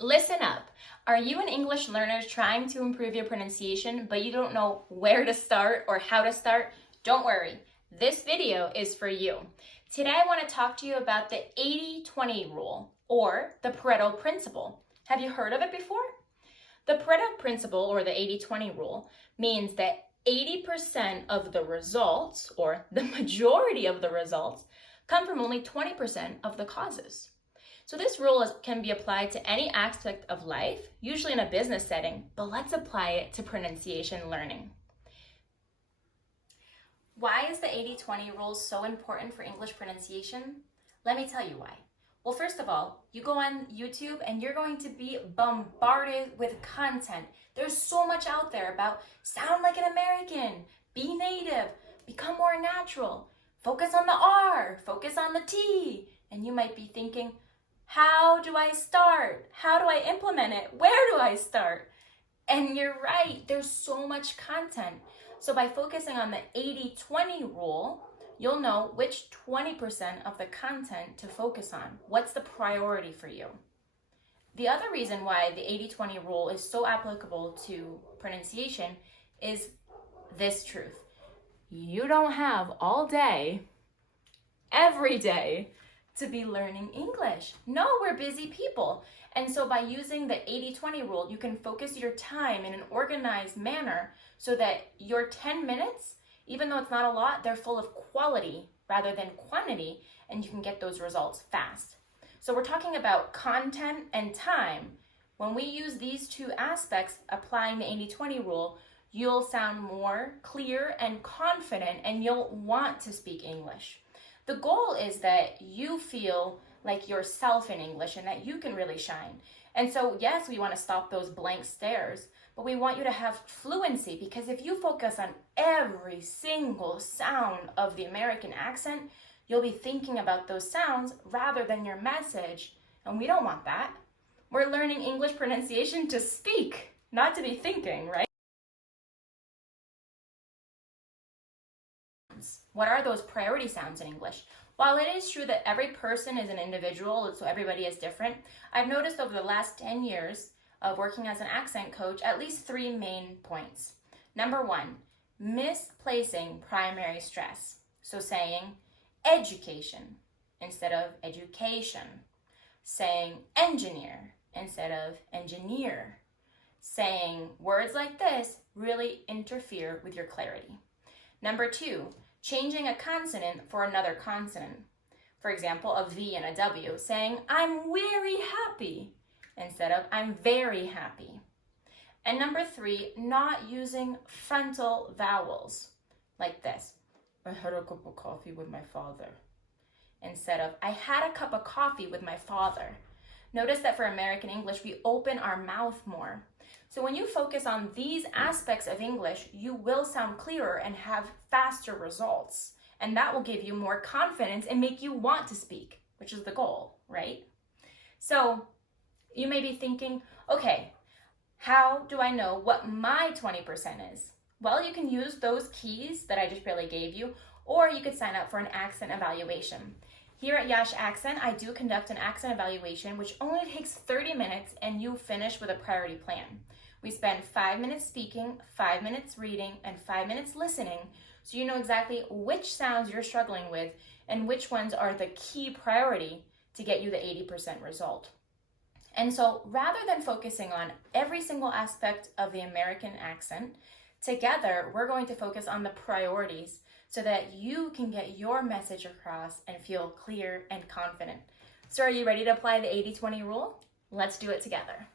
Listen up. Are you an English learner trying to improve your pronunciation, but you don't know where to start or how to start? Don't worry. This video is for you. Today I want to talk to you about the 80-20 rule, or the Pareto principle. Have you heard of it before? The Pareto principle, or the 80-20 rule, means that 80% of the results, or the majority of the results, come from only 20% of the causes. So this rule can be applied to any aspect of life, usually in a business setting, but let's apply it to pronunciation learning. Why is the 80-20 rule so important for English pronunciation? Let me tell you why. Well, first of all, you go on YouTube and you're going to be bombarded with content. There's so much out there about sound like an American, be native, become more natural, focus on the R, focus on the T. And you might be thinking, how do I start? How do I implement it? Where do I start? And you're right, there's so much content. So by focusing on the 80-20 rule, you'll know which 20% of the content to focus on. What's the priority for you? The other reason why the 80-20 rule is so applicable to pronunciation is this truth. You don't have all day, every day, to be learning English. No, we're busy people. And so by using the 80-20 rule, you can focus your time in an organized manner so that your 10 minutes, even though it's not a lot, they're full of quality rather than quantity, and you can get those results fast. So we're talking about content and time. When we use these two aspects, applying the 80-20 rule, you'll sound more clear and confident, and you'll want to speak English. The goal is that you feel like yourself in English and that you can really shine. And so, yes, we want to stop those blank stares, but we want you to have fluency, because if you focus on every single sound of the American accent, you'll be thinking about those sounds rather than your message, and we don't want that. We're learning English pronunciation to speak, not to be thinking, right? What are those priority sounds in English? While it is true that every person is an individual, so everybody is different, I've noticed over the last 10 years of working as an accent coach, at least 3 main points. Number 1, misplacing primary stress. So saying education instead of education. Saying engineer instead of engineer. Saying words like this really interfere with your clarity. Number 2, changing a consonant for another consonant. For example, a V and a W, saying, I'm very happy, instead of I'm very happy. And number 3, not using frontal vowels, like this. I had a cup of coffee with my father, instead of I had a cup of coffee with my father. Notice that for American English, we open our mouth more. So when you focus on these aspects of English, you will sound clearer and have faster results. And that will give you more confidence and make you want to speak, which is the goal, right? So you may be thinking, okay, how do I know what my 20% is? Well, you can use those keys that I just really gave you, or you could sign up for an accent evaluation. Here at Yash Accent, I do conduct an accent evaluation, which only takes 30 minutes, and you finish with a priority plan. We spend 5 minutes speaking, 5 minutes reading, and 5 minutes listening, so you know exactly which sounds you're struggling with and which ones are the key priority to get you the 80% result. And so rather than focusing on every single aspect of the American accent, together we're going to focus on the priorities so that you can get your message across and feel clear and confident. So are you ready to apply the 80-20 rule? Let's do it together.